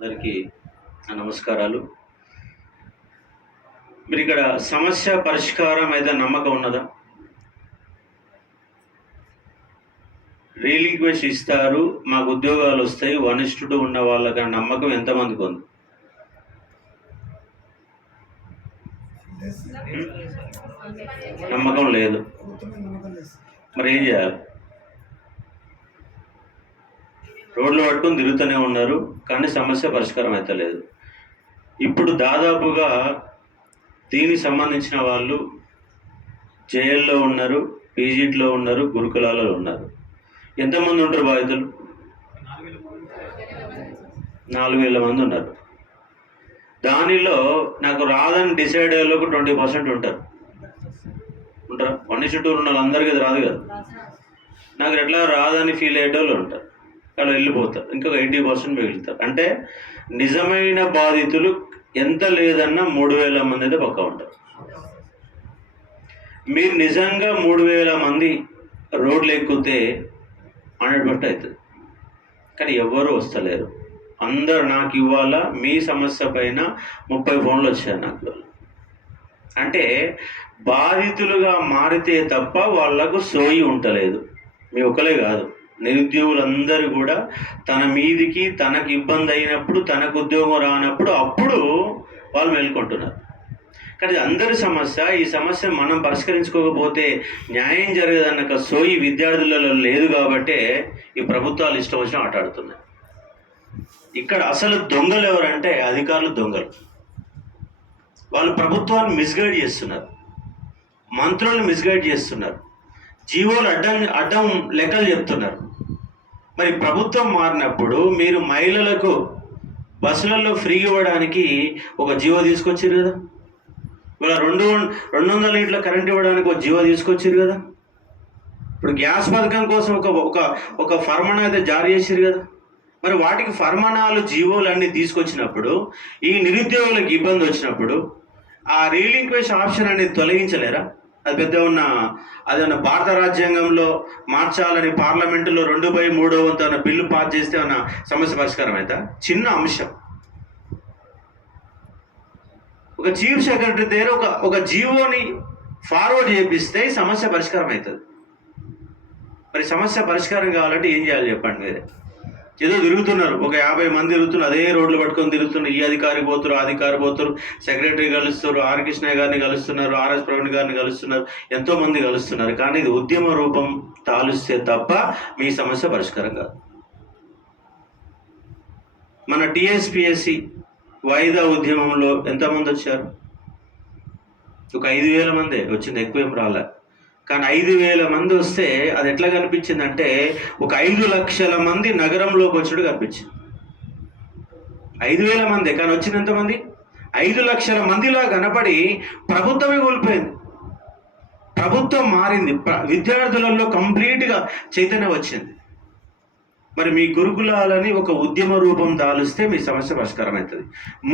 అందరికీ నమస్కారాలు. మీరు ఇక్కడ సమస్య పరిష్కారం అయితే నమ్మకం ఉన్నదా? రీలింక్వెస్ట్ ఇస్తారు, మాకు ఉద్యోగాలు వస్తాయి, 1:2 ఉన్న వాళ్ళకి నమ్మకం ఎంతమందికి ఉంది? నమ్మకం లేదు. మరి ఏం చేయాలి? రోడ్లు పట్టుకొని తిరుగుతూనే ఉన్నారు, కానీ సమస్య పరిష్కారం అయితే లేదు. ఇప్పుడు దాదాపుగా దీనికి సంబంధించిన వాళ్ళు జైల్లో ఉన్నారు, పీజీట్లో ఉన్నారు, గురుకులాలలో ఉన్నారు. ఎంతమంది ఉంటారు బాధితులు? 4,000 మంది ఉన్నారు. దానిలో నాకు రాదని డిసైడ్ అయ్యేలోకి 20% ఉంటారు. ఉంటారా? 1:2 ఉన్న వాళ్ళందరికీ అది రాదు కదా. నాకు ఎట్లా రాదని ఫీల్ అయ్యేటోళ్ళు ఉంటారు, అలా వెళ్ళిపోతారు. ఇంకొక 80% మిగులుతారు. అంటే నిజమైన బాధితులు ఎంత లేదన్నా 3,000 మంది అయితే పక్కా ఉంటారు. మీరు నిజంగా 3,000 మంది రోడ్లు ఎక్కితే 100% అవుతుంది. కానీ ఎవ్వరూ వస్తలేరు. అందరు నాకు ఇవాళ మీ సమస్య పైన 30 ఫోన్లు వచ్చాయి నాకు. అంటే బాధితులుగా మారితే తప్ప వాళ్లకు సోయి ఉంటలేదు. మీ ఒకలే కాదు, నిరుద్యోగులందరూ కూడా తన మీదికి తనకు ఇబ్బంది అయినప్పుడు, తనకు ఉద్యోగం రానప్పుడు అప్పుడు వాళ్ళు మేల్కొంటున్నారు. కానీ అందరి సమస్య, ఈ సమస్య మనం పరిష్కరించుకోకపోతే న్యాయం జరగదన్న సోయి విద్యార్థులలో లేదు. కాబట్టే ఈ ప్రభుత్వాలు ఇష్టం వచ్చిన ఆట ఆడుతున్నాయి. ఇక్కడ అసలు దొంగలు ఎవరంటే అధికారులు దొంగలు. వాళ్ళు ప్రభుత్వాన్ని మిస్గైడ్ చేస్తున్నారు, మంత్రులను మిస్గైడ్ చేస్తున్నారు, జీవోలు అడ్డం లెక్కలు చెప్తున్నారు. మరి ప్రభుత్వం మారినప్పుడు మీరు మహిళలకు బస్సులలో ఫ్రీ ఇవ్వడానికి ఒక జీవో తీసుకొచ్చారు కదా. ఇవాళ 200 యూనిట్ల కరెంట్ ఇవ్వడానికి ఒక జీవో తీసుకొచ్చారు కదా. ఇప్పుడు గ్యాస్ పథకం కోసం ఒక ఫర్మానా అయితే జారీ చేశారు కదా. మరి వాటికి ఫర్మానాలు, జీవోలు అన్నీ తీసుకొచ్చినప్పుడు ఈ నిరుద్యోగులకు ఇబ్బంది వచ్చినప్పుడు ఆ రీలింక్వేష్ ఆప్షన్ అనేది తొలగించలేరా? అది అదేమన్నా భారత రాజ్యాంగంలో మార్చాలని పార్లమెంటులో 2/3 వంతు బిల్లు పాస్ చేస్తే ఉన్న సమస్య పరిష్కారం అయితే చిన్న అంశం. ఒక చీఫ్ సెక్రటరీ దగ్గర ఒక జీవోని ఫార్వర్డ్ చేపిస్తే సమస్య పరిష్కారం అవుతుంది. మరి సమస్య పరిష్కారం కావాలంటే ఏం చేయాలి చెప్పండి మీరే? ఏదో తిరుగుతున్నారు, ఒక 50 మంది తిరుగుతున్నారు, అదే రోడ్లు పట్టుకొని తిరుగుతున్నారు. ఈ అధికారి పోతున్నారు, ఆ అధికారి పోతున్నారు, సెక్రటరీ కలుస్తున్నారు, ఆర్ కృష్ణయ్య గారిని కలుస్తున్నారు, ఆర్ఎస్ ప్రవీణ్ గారిని కలుస్తున్నారు, ఎంతోమంది కలుస్తున్నారు. కానీ ఇది ఉద్యమ రూపం తాలుస్తే తప్ప మీ సమస్య పరిష్కారం కాదు. మన టీఎస్పీఎస్సి వాయిదా ఉద్యమంలో ఎంతమంది వచ్చారు? ఒక 5,000 మందే వచ్చింది, ఎక్కువేం రాలే. కానీ 5,000 మంది వస్తే అది ఎట్లా కనిపించిందంటే ఒక 5 లక్షల మంది నగరంలోకి వచ్చినట్టు కనిపించింది. 5,000 మందే, కానీ వచ్చింది ఎంతమంది? 5 లక్షల మందిలా కనపడి ప్రభుత్వమే కోల్పోయింది. ప్రభుత్వం మారింది, విద్యార్థులలో కంప్లీట్గా చైతన్యం వచ్చింది. మరి మీ గురుకులాలని ఒక ఉద్యమ రూపం దాలుస్తే మీ సమస్య పరిష్కారం అవుతుంది.